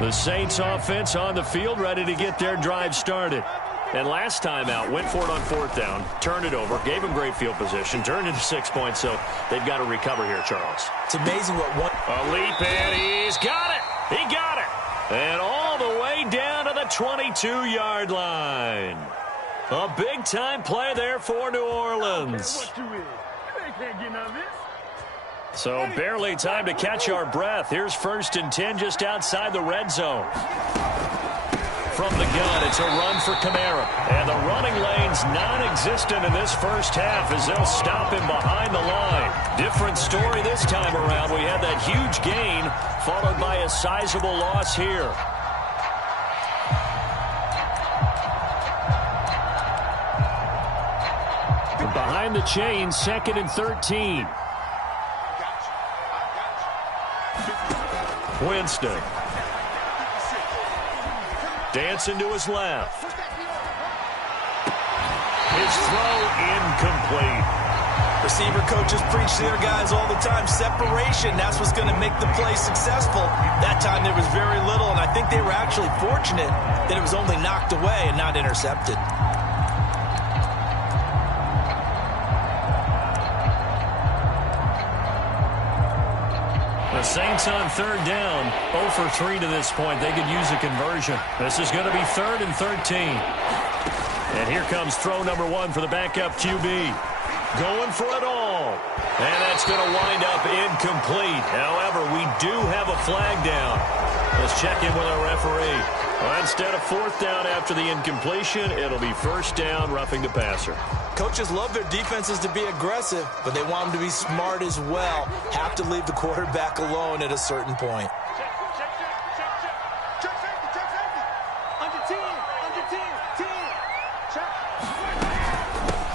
The Saints offense on the field, ready to get their drive started. And last time out, went for it on fourth down, turned it over, gave them great field position, turned into 6 points, so they've got to recover here, Charles. It's amazing what one... A leap, and he's got it! He got it! And all the way down to the 22-yard line. A big-time play there for New Orleans. So barely time to catch our breath. Here's 1st and 10 just outside the red zone. From the gun, it's a run for Kamara. And the running lane's non-existent in this first half as they'll stop him behind the line. Different story this time around. We had that huge gain followed by a sizable loss here. Behind the chain, 2nd and 13. Winston. Dancing to his left. His throw incomplete. Receiver coaches preach to their guys all the time. Separation, that's what's going to make the play successful. That time there was very little, and I think they were actually fortunate that it was only knocked away and not intercepted. The Saints on 3rd down, 0 for 3 to this point. They could use a conversion. This is going to be 3rd and 13. And here comes throw number 1 for the backup QB. Going for it all. And that's going to wind up incomplete. However, we do have a flag down. Let's check in with our referee. Well, instead of 4th down after the incompletion, it'll be 1st down, roughing the passer. Coaches love their defenses to be aggressive, but they want them to be smart as well. Have to leave the quarterback alone at a certain point.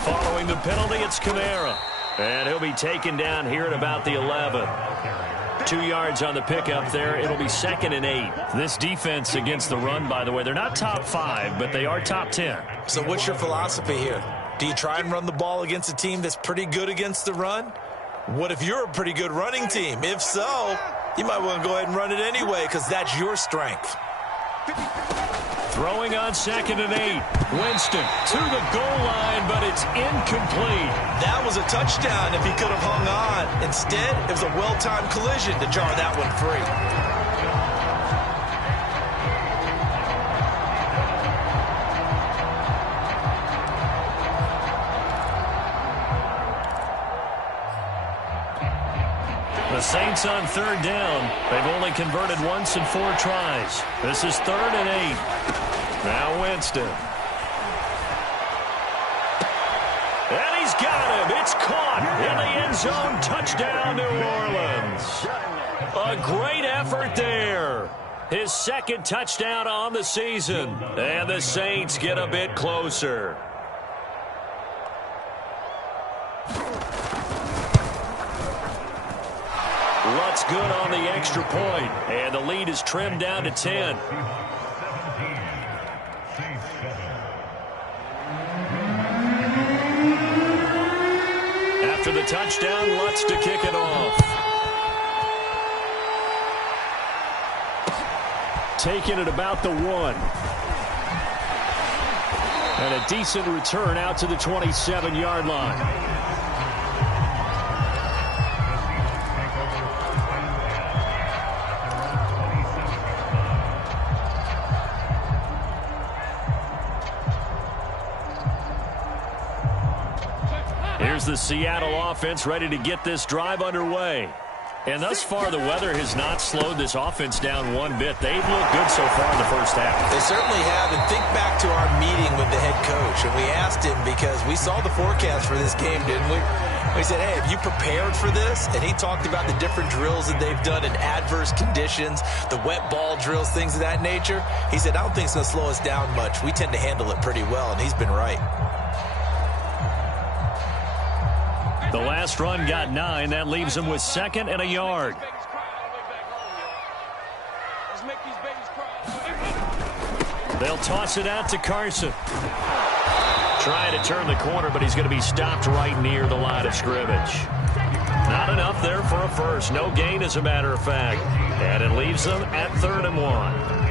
Following the penalty, it's Kamara. And he'll be taken down here at about the 11. 2 yards on the pickup there. It'll be 2nd and 8. This defense against the run, by the way, they're not top 5, but they are top 10. So what's your philosophy here? Do you try and run the ball against a team that's pretty good against the run? What if you're a pretty good running team? If so, you might want to go ahead and run it anyway because that's your strength. Throwing on 2nd and 8. Winston to the goal line, but it's incomplete. That was a touchdown if he could have hung on. Instead, it was a well-timed collision to jar that one free. The Saints on 3rd down. They've only converted once in 4 tries. This is 3rd and 8. Now Winston. And he's got him. It's caught in the end zone. Touchdown, New Orleans. A great effort there. His 2nd touchdown on the season. And the Saints get a bit closer. Lutz good on the extra point, and the lead is trimmed down to 10. After the touchdown, Lutz to kick it off. Taking it about the 1. And a decent return out to the 27-yard line. Here's the Seattle offense ready to get this drive underway. And thus far, the weather has not slowed this offense down one bit. They've looked good so far in the first half. They certainly have. And think back to our meeting with the head coach. And we asked him because we saw the forecast for this game, didn't we? We said, hey, have you prepared for this? And he talked about the different drills that they've done in adverse conditions, the wet ball drills, things of that nature. He said, I don't think it's going to slow us down much. We tend to handle it pretty well, and he's been right. The last run got 9. That leaves him with 2nd and a yard. They'll toss it out to Carson. Trying to turn the corner, but he's going to be stopped right near the line of scrimmage. Not enough there for a first. No gain, as a matter of fact. And it leaves them at 3rd and 1.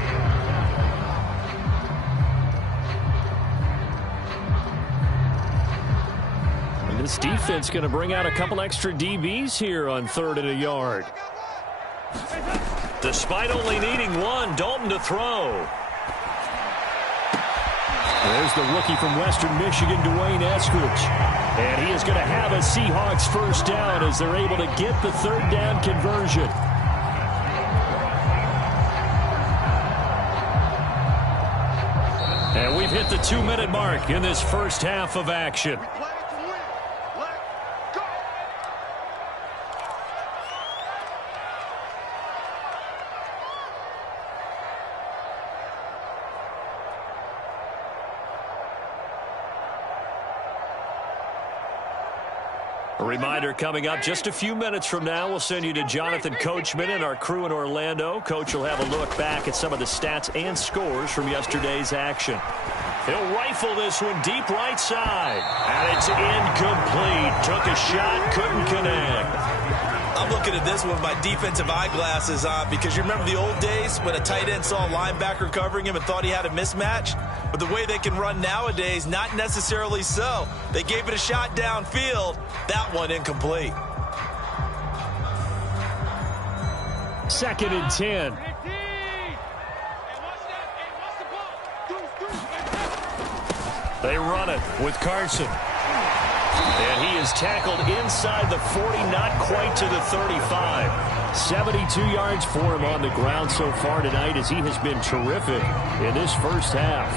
This defense going to bring out a couple extra DBs here on 3rd and a yard. Despite only needing one, Dalton to throw. There's the rookie from Western Michigan, Baileydasquid. And he is going to have a Seahawks first down as they're able to get the 3rd down conversion. And we've hit the 2-minute mark in this first half of action. A reminder coming up just a few minutes from now, we'll send you to Jonathan Coachman and our crew in Orlando. Coach will have a look back at some of the stats and scores from yesterday's action. He'll rifle this one deep right side. And it's incomplete. Took a shot, couldn't connect. I'm looking at this with my defensive eyeglasses on because you remember the old days when a tight end saw a linebacker covering him and thought he had a mismatch? But the way they can run nowadays, not necessarily so. They gave it a shot downfield. That one incomplete. 2nd and 10. They run it with Carson. And he is tackled inside the 40, not quite to the 35. 72 yards for him on the ground so far tonight as he has been terrific in this first half.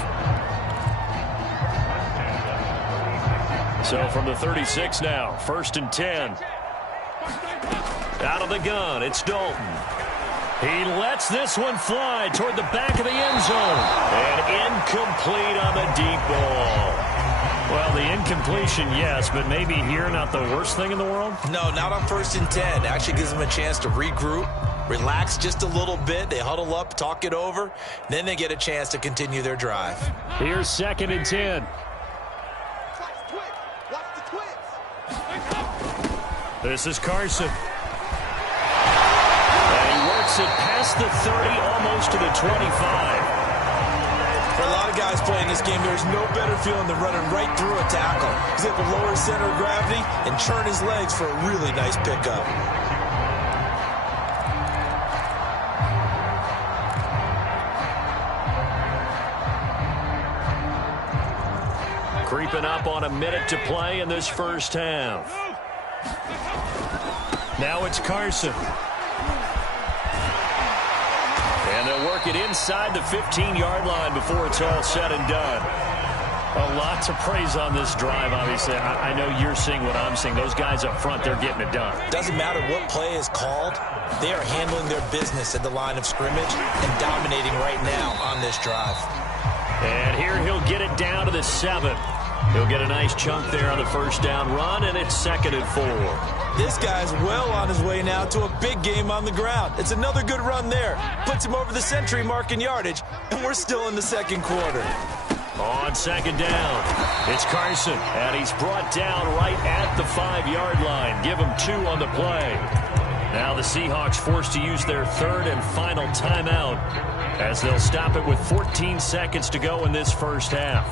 So from the 36 now, 1st and 10. Out of the gun, it's Dalton. He lets this one fly toward the back of the end zone. And incomplete on the deep ball. Well, the incompletion, yes, but maybe here not the worst thing in the world? No, not on 1st and 10. Actually gives them a chance to regroup, relax just a little bit. They huddle up, talk it over. Then they get a chance to continue their drive. Here's 2nd and 10. This is Carson. And he works it past the 30, almost to the 25. For a lot of guys playing this game, there's no better feeling than running right through a tackle. He's able to lower his center of gravity and churn his legs for a really nice pickup. Creeping up on a minute to play in this first half. Now it's Carson. And they'll work it inside the 15-yard line before it's all said and done. A lot to praise on this drive, obviously. I know you're seeing what I'm seeing. Those guys up front, they're getting it done. Doesn't matter what play is called. They are handling their business at the line of scrimmage and dominating right now on this drive. And here he'll get it down to the 7. He'll get a nice chunk there on the first down run, and it's 2nd and 4. This guy's well on his way now to a big game on the ground. It's another good run there. Puts him over the century mark in yardage, and we're still in the 2nd quarter. On 2nd down, it's Carson, and he's brought down right at the 5-yard line. Give him 2 on the play. Now the Seahawks forced to use their 3rd and final timeout as they'll stop it with 14 seconds to go in this first half.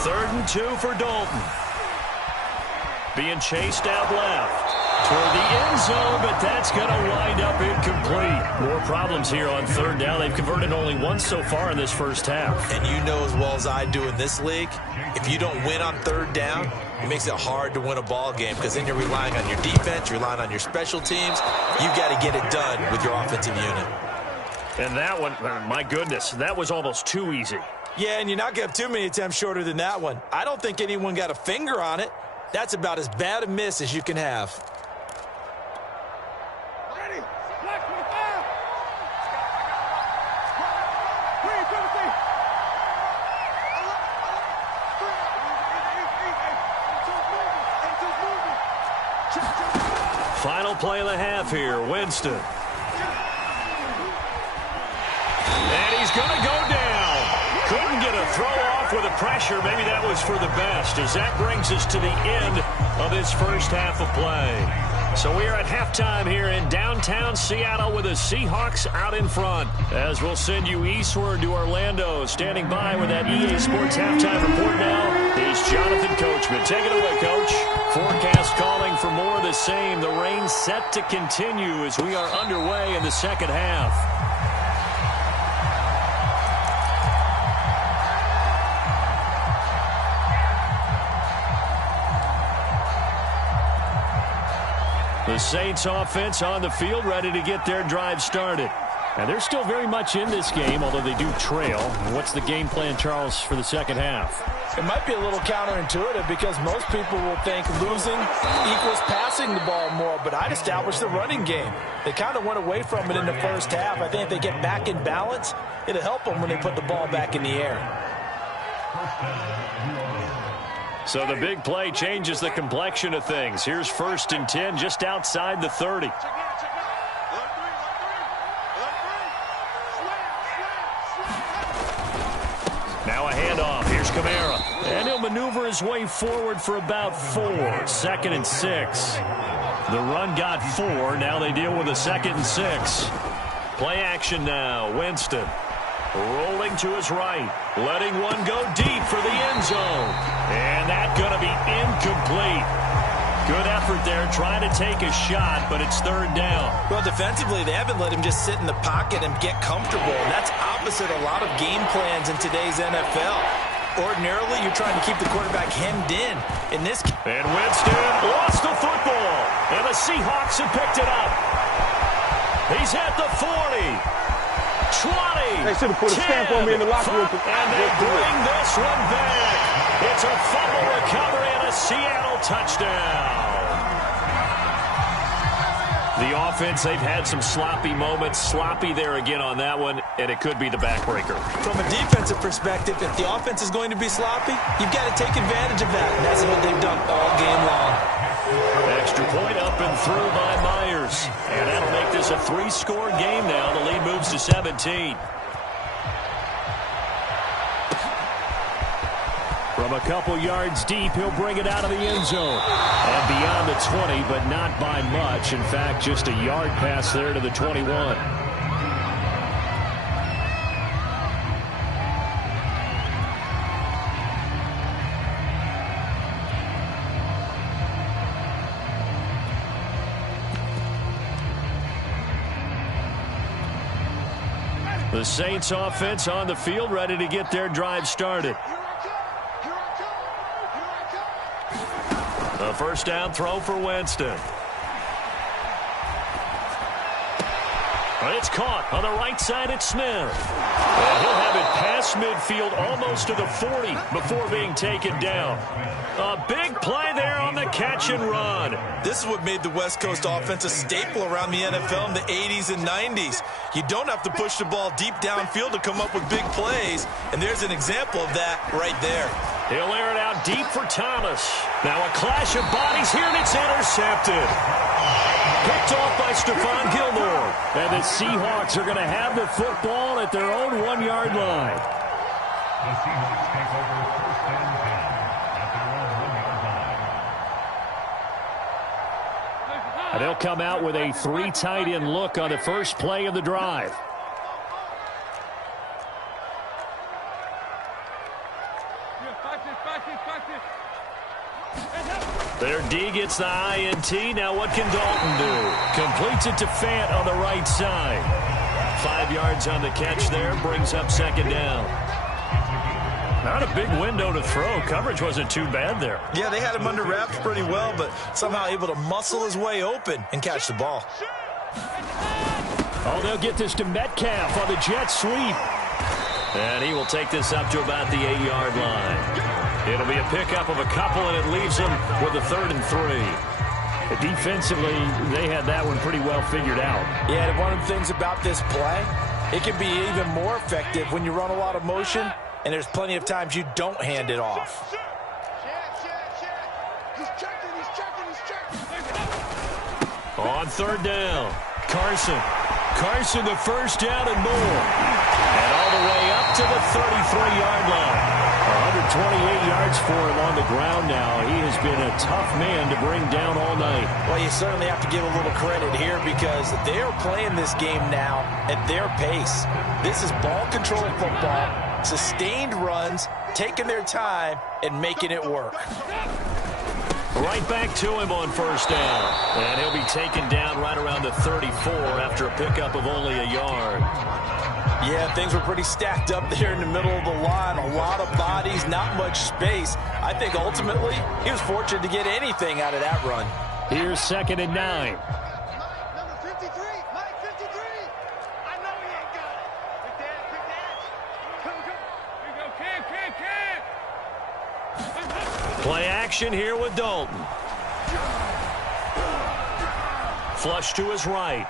3rd and 2 for Dalton. Being chased out left toward the end zone, but that's going to wind up incomplete. More problems here on 3rd down. They've converted only once so far in this first half. And you know as well as I do in this league, if you don't win on 3rd down, it makes it hard to win a ball game because then you're relying on your defense, you're relying on your special teams. You've got to get it done with your offensive unit. And that one, my goodness, that was almost too easy. Yeah, and you're not going to have too many attempts shorter than that one. I don't think anyone got a finger on it. That's about as bad a miss as you can have. Final play of the half here, Winston. And he's going to go down. Couldn't get a throw off off with the pressure. Maybe that was for the best, as that brings us to the end of this first half of play. So we are at halftime here in downtown Seattle with the Seahawks out in front. As we'll send you eastward to Orlando. Standing by with that EA Sports halftime report now is Jonathan Coachman. Take it away, Coach. Forecast calling for more of the same. The rain set to continue as we are underway in the second half. The Saints offense on the field, ready to get their drive started. And they're still very much in this game, although they do trail. What's the game plan, Charles, for the second half? It might be a little counterintuitive because most people will think losing equals passing the ball more, but I'd establish the running game. They kind of went away from it in the first half. I think if they get back in balance, it'll help them when they put the ball back in the air. So the big play changes the complexion of things. Here's 1st and 10 just outside the 30. Now a handoff. Here's Kamara. And he'll maneuver his way forward for about 4. 2nd and 6. The run got 4. Now they deal with a 2nd and 6. Play action now. Winston. Rolling to his right. Letting one go deep for the end zone. And that's going to be incomplete. Good effort there trying to take a shot, but it's 3rd down. Well, defensively, they haven't let him just sit in the pocket and get comfortable. And that's opposite a lot of game plans in today's NFL. Ordinarily, you're trying to keep the quarterback hemmed in. In this case, and Winston lost the football. And the Seahawks have picked it up. He's at the 40. 20. They should have put a stamp on me in the locker room. And they bring this one back. It's a fumble recovery and a Seattle touchdown. The offense, they've had some sloppy moments. Sloppy there again on that one, and it could be the backbreaker. From a defensive perspective, if the offense is going to be sloppy, you've got to take advantage of that. And that's what they've done all game long. Extra point up and through by Myers. And that'll make this a 3-score game now. The lead moves to 17. From a couple yards deep, he'll bring it out of the end zone. And beyond the 20, but not by much. In fact, just a yard pass there to the 21. The Saints offense on the field, ready to get their drive started. A 1st down throw for Winston. It's caught on the right side at Smith. And he'll have it past midfield almost to the 40 before being taken down. A big play there on the catch and run. This is what made the West Coast offense a staple around the NFL in the 80s and 90s. You don't have to push the ball deep downfield to come up with big plays, and there's an example of that right there. He'll air it out deep for Thomas. Now a clash of bodies here, and it's intercepted. Picked off by Stephon Gilmore. And the Seahawks are going to have the football at their own 1-yard line. The Seahawks take over 1st and 10 at their own 1-yard line. And they'll come out with a 3 tight end look on the first play of the drive. Their D gets the INT. Now what can Dalton do? Completes it to Fant on the right side. 5 yards on the catch there. Brings up 2nd down. Not a big window to throw. Coverage wasn't too bad there. Yeah, they had him under wraps pretty well, but somehow able to muscle his way open and catch the ball. Oh, they'll get this to Metcalf on the jet sweep. And he will take this up to about the 8-yard line. It'll be a pickup of a couple, and it leaves them with a 3rd and 3. Defensively, they had that one pretty well figured out. Yeah, and one of the things about this play, it can be even more effective when you run a lot of motion, and there's plenty of times you don't hand it off. On 3rd down, Carson, the 1st down and more. And all the way up to the 33-yard line. 128 yards for him on the ground now. He has been a tough man to bring down all night. Well, you certainly have to give a little credit here because they are playing this game now at their pace. This is ball control football, sustained runs, taking their time, and making it work. Right back to him on first down. And he'll be taken down right around the 34 after a pickup of only a yard. Yeah, things were pretty stacked up there in the middle of the line. A lot of bodies, not much space. I think ultimately he was fortunate to get anything out of that run. Here's 2nd and 9. Number 53, Mike 53. I know he ain't got it. Quick dash. Come. Here you go, kick. Play action here with Dalton. Flush to his right.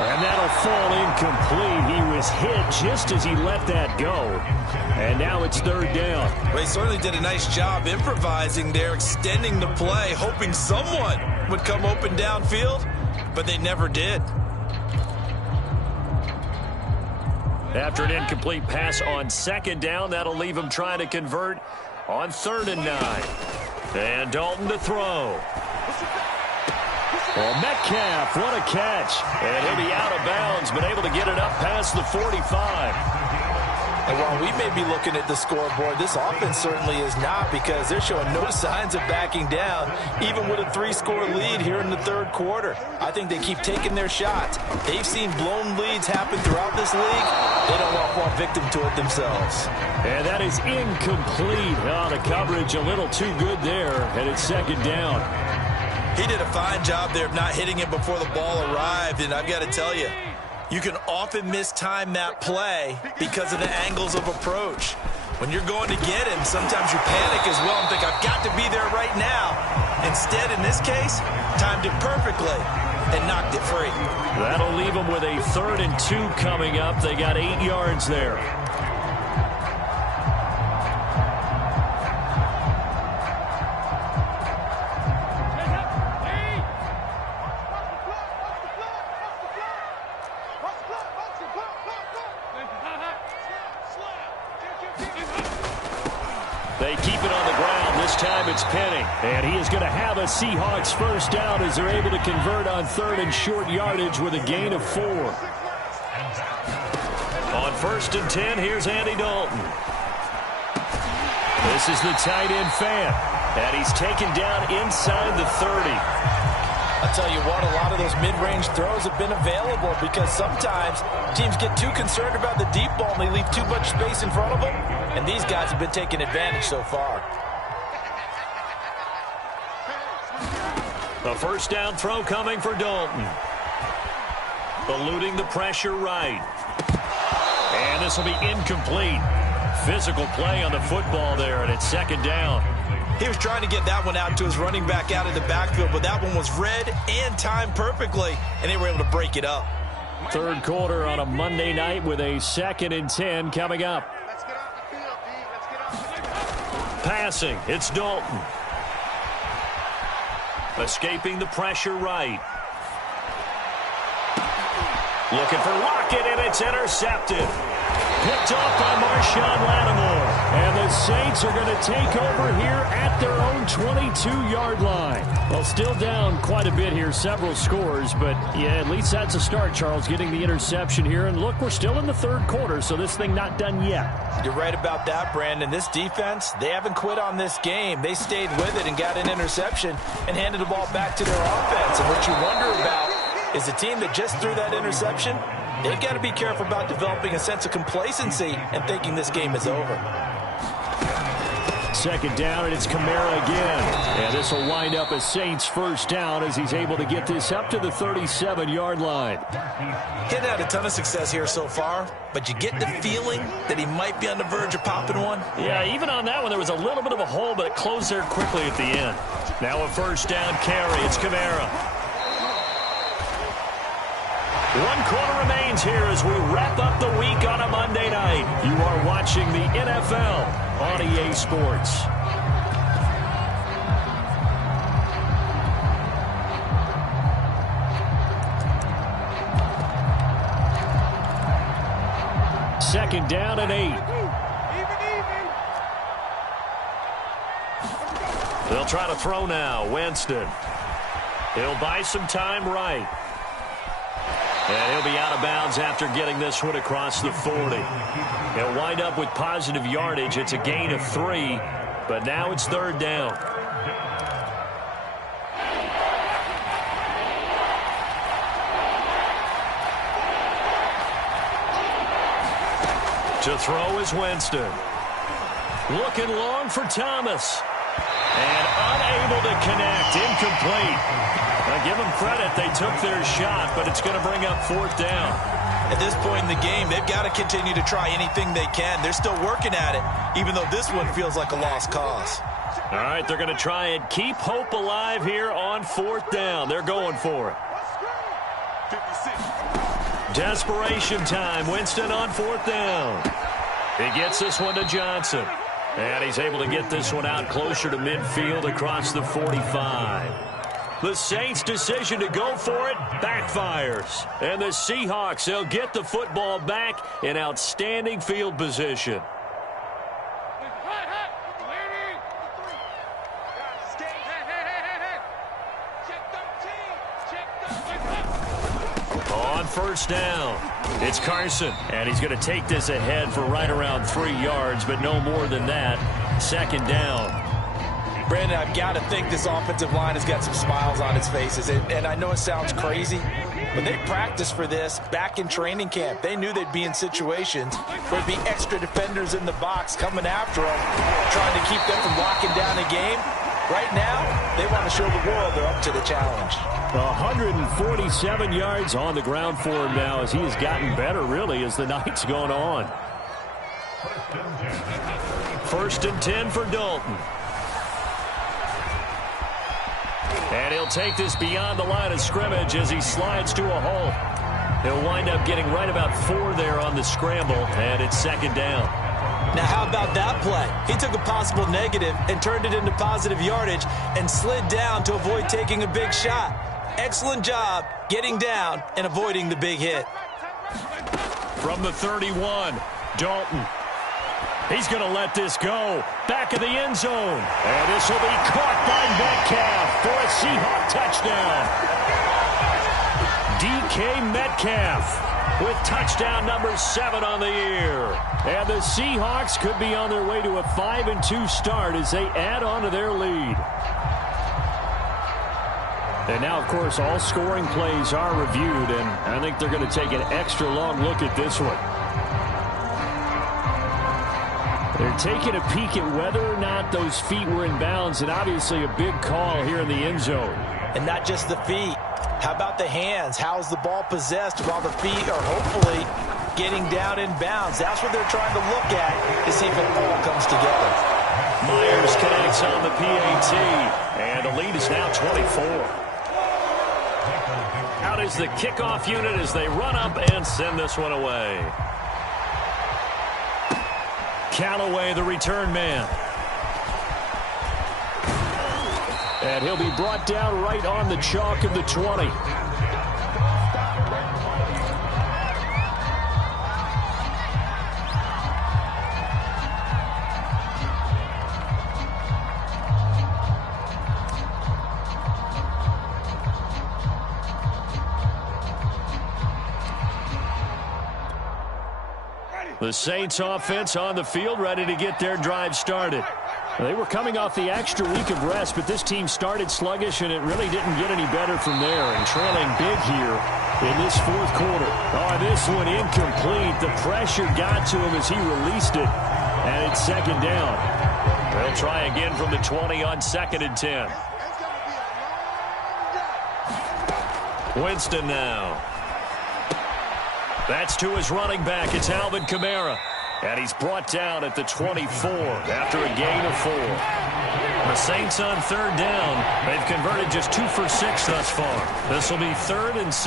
And that'll fall incomplete. He was hit just as he let that go. And now it's 3rd down. Well, he certainly did a nice job improvising there, extending the play, hoping someone would come open downfield, but they never did. After an incomplete pass on 2nd down, that'll leave him trying to convert on 3rd and 9. And Dalton to throw. Well, Metcalf, what a catch. And he'll be out of bounds, but able to get it up past the 45. And while we may be looking at the scoreboard, this offense certainly is not because they're showing no signs of backing down, even with a 3-score lead here in the 3rd quarter. I think they keep taking their shots. They've seen blown leads happen throughout this league. They don't want to fall victim to it themselves. And that is incomplete. Oh, the coverage a little too good there, and it's 2nd down. He did a fine job there of not hitting it before the ball arrived, and I've got to tell you, you can often mistime that play because of the angles of approach. When you're going to get him, sometimes you panic as well and think, I've got to be there right now. Instead, in this case, timed it perfectly and knocked it free. That'll leave them with a 3rd and 2 coming up. They got 8 yards there. They keep it on the ground. This time it's Penny. And he is going to have a Seahawks first down as they're able to convert on 3rd and short yardage with a gain of 4. On 1st and 10, here's Andy Dalton. This is the tight end fan. And he's taken down inside the 30. I'll tell you what, a lot of those mid-range throws have been available because sometimes teams get too concerned about the deep ball and they leave too much space in front of them. And these guys have been taking advantage so far. The first down throw coming for Dalton. Eluding the pressure right. And this will be incomplete. Physical play on the football there, and it's 2nd down. He was trying to get that one out to his running back out of the backfield, but that one was read and timed perfectly, and they were able to break it up. 3rd quarter on a Monday night with a 2nd and 10 coming up. Let's get off the field, D. Let's get off the field. Passing, it's Dalton. Escaping the pressure right. Looking for Lockett, and it's intercepted. Picked off by Marshawn Lattimore. And the Saints are going to take over here at their own 22-yard line. Well, still down quite a bit here, several scores. But, yeah, at least that's a start, Charles, getting the interception here. And, look, we're still in the 3rd quarter, so this thing not done yet. You're right about that, Brandon. This defense, they haven't quit on this game. They stayed with it and got an interception and handed the ball back to their offense. And what you wonder about is the team that just threw that interception, they've got to be careful about developing a sense of complacency and thinking this game is over. 2nd down, and it's Kamara again. And this will wind up a Saints first down as he's able to get this up to the 37-yard line. He hadn't had a ton of success here so far, but you get the feeling that he might be on the verge of popping one. Yeah, even on that one, there was a little bit of a hole, but it closed there quickly at the end. Now a first down carry. It's Kamara. 1 quarter remains here as we wrap up the week on a Monday night. You are watching the NFL on EA Sports. second down and 8. They'll try to throw now. Winston. He'll buy some time right. And he'll be out of bounds after getting this one across the 40. He'll wind up with positive yardage. It's a gain of 3, but now it's third down. To throw is Winston. Looking long for Thomas. And unable to connect. Incomplete. Now give them credit. They took their shot, but it's going to bring up fourth down. At this point in the game, they've got to continue to try anything they can. They're still working at it, even though this one feels like a lost cause. All right, they're going to try and keep hope alive here on fourth down. They're going for it. Desperation time. Winston on fourth down. He gets this one to Johnson. And he's able to get this one out closer to midfield across the 45. The Saints' decision to go for it backfires. And the Seahawks, they'll get the football back in outstanding field position. On first down, it's Carson. And he's going to take this ahead for right around 3 yards, but no more than that. Second down. Brandon, I've got to think this offensive line has got some smiles on its faces. And I know it sounds crazy, but they practiced for this back in training camp. They knew they'd be in situations where there'd be extra defenders in the box coming after them, trying to keep them from locking down a game. Right now, they want to show the world they're up to the challenge. 147 yards on the ground for him now as he has gotten better, really, as the night's gone on. First and 10 for Dalton. And he'll take this beyond the line of scrimmage as he slides to a halt. He'll wind up getting right about 4 there on the scramble, and it's second down. Now, how about that play? He took a possible negative and turned it into positive yardage and slid down to avoid taking a big shot. Excellent job getting down and avoiding the big hit. From the 31, Dalton. He's going to let this go. Back of the end zone. And this will be caught by Metcalf for a Seahawk touchdown. DK Metcalf with touchdown number 7 on the year. And the Seahawks could be on their way to a 5-2 start as they add on to their lead. And now, of course, all scoring plays are reviewed, and I think they're going to take an extra long look at this one. They're taking a peek at whether or not those feet were in bounds, and obviously a big call here in the end zone. And not just the feet. How about the hands? How's the ball possessed while the feet are hopefully getting down in bounds? That's what they're trying to look at to see if it all comes together. Myers connects on the PAT, and the lead is now 24. Out is the kickoff unit as they run up and send this one away. Callaway, the return man. And he'll be brought down right on the chalk of the 20. The Saints offense on the field, ready to get their drive started. They were coming off the extra week of rest, but this team started sluggish, and it really didn't get any better from there. And trailing big here in this fourth quarter. Oh, this one incomplete. The pressure got to him as he released it, and it's second down. They'll try again from the 20 on second and 10. Winston now. That's to his running back. It's Alvin Kamara. And he's brought down at the 24 after a gain of 4. The Saints on third down. They've converted just 2 for 6 thus far. This will be 3rd and 6.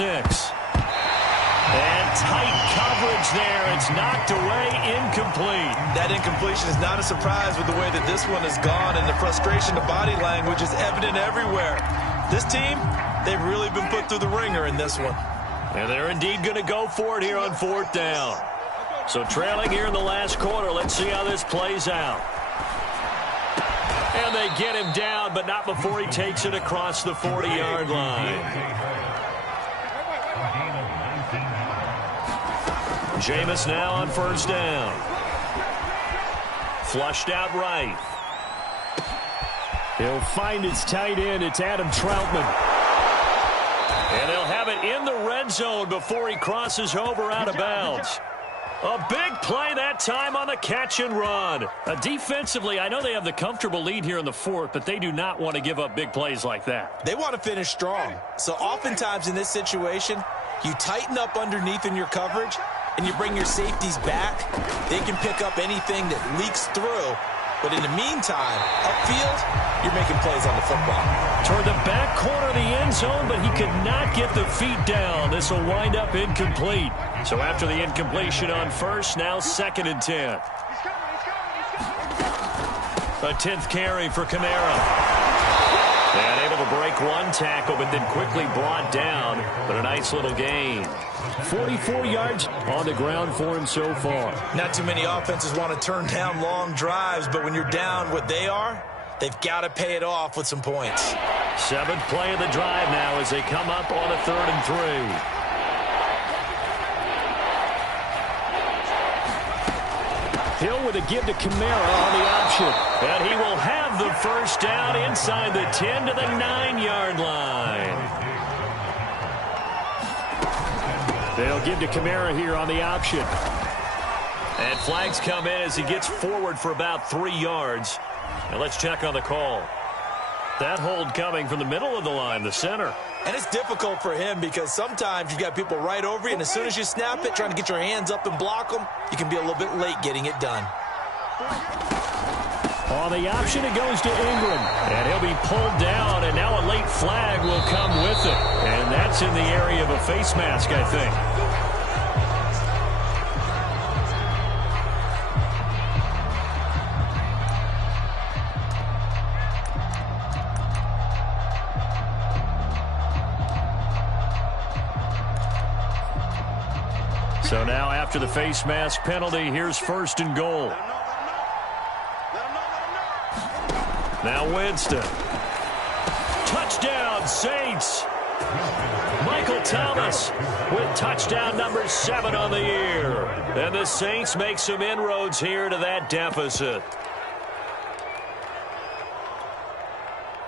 And tight coverage there. It's knocked away, incomplete. That incompletion is not a surprise with the way that this one has gone, and the frustration of body language is evident everywhere. This team, they've really been put through the ringer in this one. And they're indeed going to go for it here on fourth down. So trailing here in the last quarter. Let's see how this plays out. And they get him down, but not before he takes it across the 40-yard line. Jameis now on first down. Flushed out right. He'll find his tight end. It's Adam Troutman. And they'll have it in the red zone before he crosses over out of bounds. A big play that time on the catch and run. Defensively, I know they have the comfortable lead here in the fourth, but they do not want to give up big plays like that. They want to finish strong. So oftentimes in this situation, you tighten up underneath in your coverage, and you bring your safeties back. They can pick up anything that leaks through. But in the meantime, upfield, you're making plays on the football. Toward the back corner of the end zone, but he could not get the feet down. This will wind up incomplete. So after the incompletion on first, now 2nd and 10. A 10th carry for Kamara. And able to break one tackle, but then quickly brought down. But a nice little gain. 44 yards on the ground for him so far. Not too many offenses want to turn down long drives, but when you're down what they are, they've got to pay it off with some points. 7th play of the drive now as they come up on a 3rd and 3. Hill with a give to Kamara on the option. And he will have the first down inside the 10 to the 9-yard line. They'll give to Kamara here on the option. And flags come in as he gets forward for about 3 yards. And let's check on the call. That hold coming from the middle of the line, the center. And it's difficult for him because sometimes you've got people right over you, and as soon as you snap it, trying to get your hands up and block them, you can be a little bit late getting it done. On the option, it goes to Ingram. And he'll be pulled down, and now a late flag will come with it. And that's in the area of a face mask, I think. So now after the face mask penalty, here's 1st and goal. Now Winston. Touchdown, Saints. Michael Thomas with touchdown number 7 on the year. And the Saints make some inroads here to that deficit.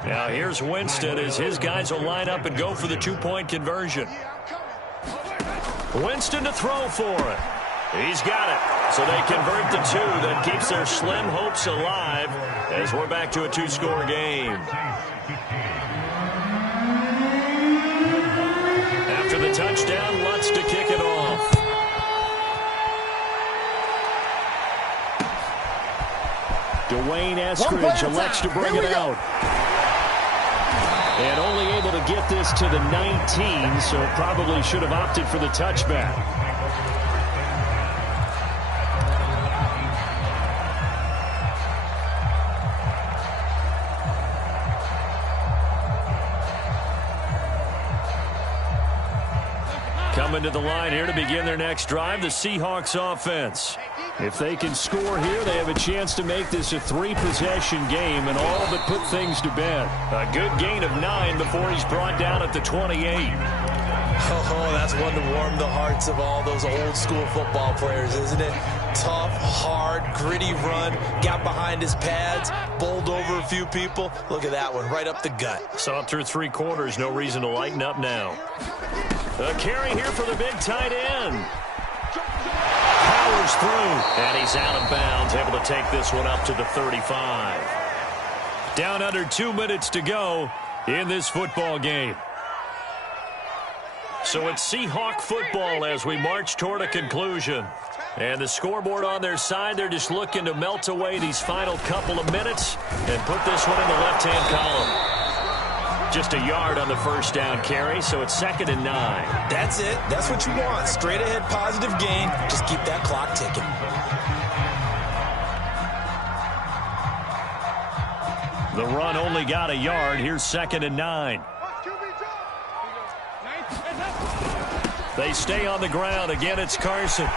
Now here's Winston as his guys will line up and go for the 2-point conversion. Winston to throw for it. He's got it. So they convert the 2. That keeps their slim hopes alive as we're back to a 2-score game. After the touchdown, Lutz to kick it off. Dwayne Eskridge elects to bring it out. And only able to get this to the 19, so probably should have opted for the touchback. Coming to the line here to begin their next drive, the Seahawks offense. If they can score here, they have a chance to make this a 3-possession game and all but put things to bed. A good gain of 9 before he's brought down at the 28. Oh, that's one to warm the hearts of all those old-school football players, isn't it? Tough, hard, gritty run, got behind his pads, bowled over a few people. Look at that one, right up the gut. Saw it through 3 quarters, no reason to lighten up now. A carry here for the big tight end. Powers through, and he's out of bounds, able to take this one up to the 35. Down under 2 minutes to go in this football game. So it's Seahawk football as we march toward a conclusion. And the scoreboard on their side, they're just looking to melt away these final couple of minutes and put this one in the left-hand column. Just a yard on the first down carry, so it's 2nd and 9. That's it. That's what you want. Straight ahead positive gain. Just keep that clock ticking. The run only got a yard. Here's 2nd and 9. They stay on the ground. Again, it's Carson.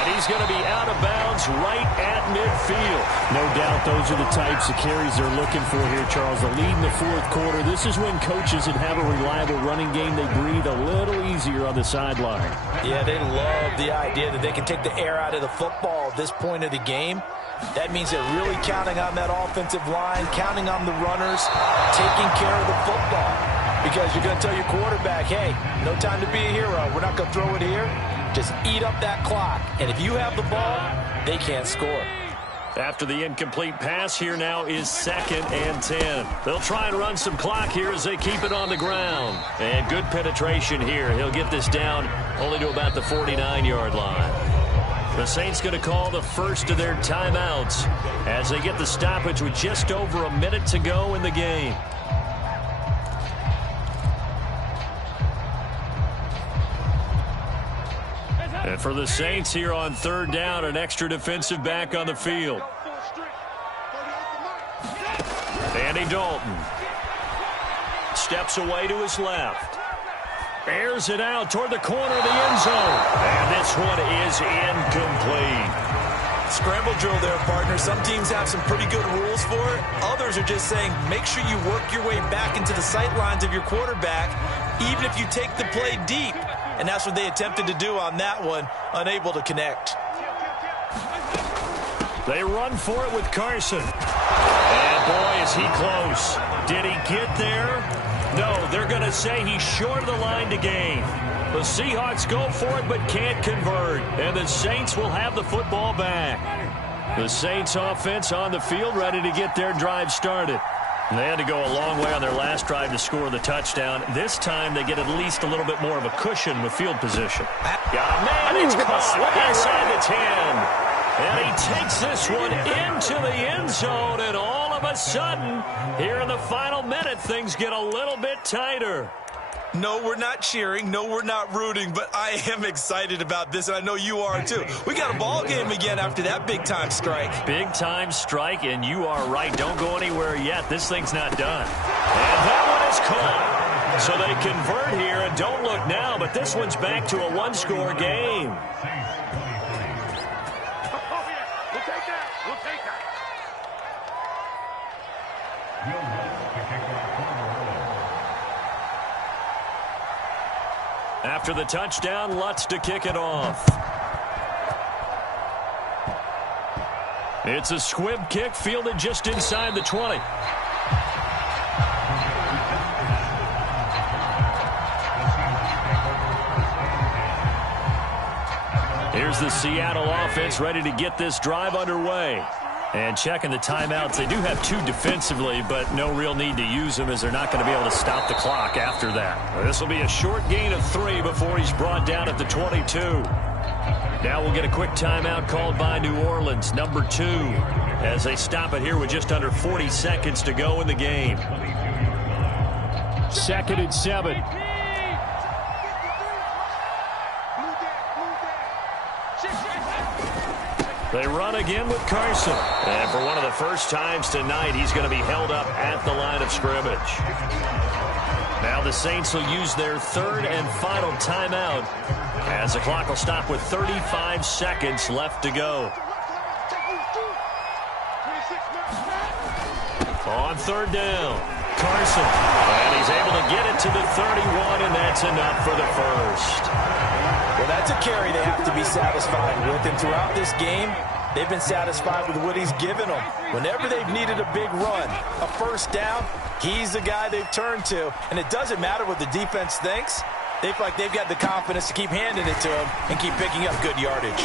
And he's going to be out of bounds right at midfield. No doubt those are the types of carries they're looking for here, Charles. The lead in the fourth quarter. This is when coaches that have a reliable running game, they breathe a little easier on the sideline. Yeah, they love the idea that they can take the air out of the football at this point of the game. That means they're really counting on that offensive line, counting on the runners, taking care of the football. Because you're going to tell your quarterback, hey, no time to be a hero. We're not going to throw it here. Just eat up that clock. And if you have the ball, they can't score. After the incomplete pass, here now is 2nd and 10. They'll try and run some clock here as they keep it on the ground. And good penetration here. He'll get this down only to about the 49-yard line. The Saints going to call the first of their timeouts as they get the stoppage with just over a minute to go in the game. And for the Saints here on 3rd down, an extra defensive back on the field. Andy Dalton steps away to his left. Airs it out toward the corner of the end zone. And this one is incomplete. Scramble drill there, partner. Some teams have some pretty good rules for it. Others are just saying make sure you work your way back into the sight lines of your quarterback, even if you take the play deep. And that's what they attempted to do on that one, unable to connect. They run for it with Carson. And boy, is he close. Did he get there? No, they're going to say he's short of the line to gain. The Seahawks go for it but can't convert. And the Saints will have the football back. The Saints offense on the field ready to get their drive started. They had to go a long way on their last drive to score the touchdown. This time they get at least a little bit more of a cushion with field position. Got a man, it's caught inside the 10. And he takes this one into the end zone, and all of a sudden, here in the final minute, things get a little bit tighter. No, we're not cheering. No, we're not rooting, but I am excited about this, and I know you are too. We got a ball game again after that big-time strike. Big-time strike, and you are right. Don't go anywhere yet. This thing's not done. And that one is caught. So they convert here, and don't look now, but this one's back to a one-score game. After the touchdown, Lutz to kick it off. It's a squib kick fielded just inside the 20. Here's the Seattle offense ready to get this drive underway. And checking the timeouts, they do have 2 defensively, but no real need to use them as they're not going to be able to stop the clock after that. This will be a short gain of 3 before he's brought down at the 22. Now we'll get a quick timeout called by New Orleans, number 2, as they stop it here with just under 40 seconds to go in the game. 2nd and 7. They run again with Carson. And for one of the first times tonight, he's going to be held up at the line of scrimmage. Now the Saints will use their 3rd and final timeout as the clock will stop with 35 seconds left to go. On 3rd down, Carson. And he's able to get it to the 31, and that's enough for the first. Well, that's a carry they have to be satisfied with. And throughout this game, they've been satisfied with what he's given them. Whenever they've needed a big run, a first down, he's the guy they've turned to. And it doesn't matter what the defense thinks. They feel like they've got the confidence to keep handing it to him and keep picking up good yardage.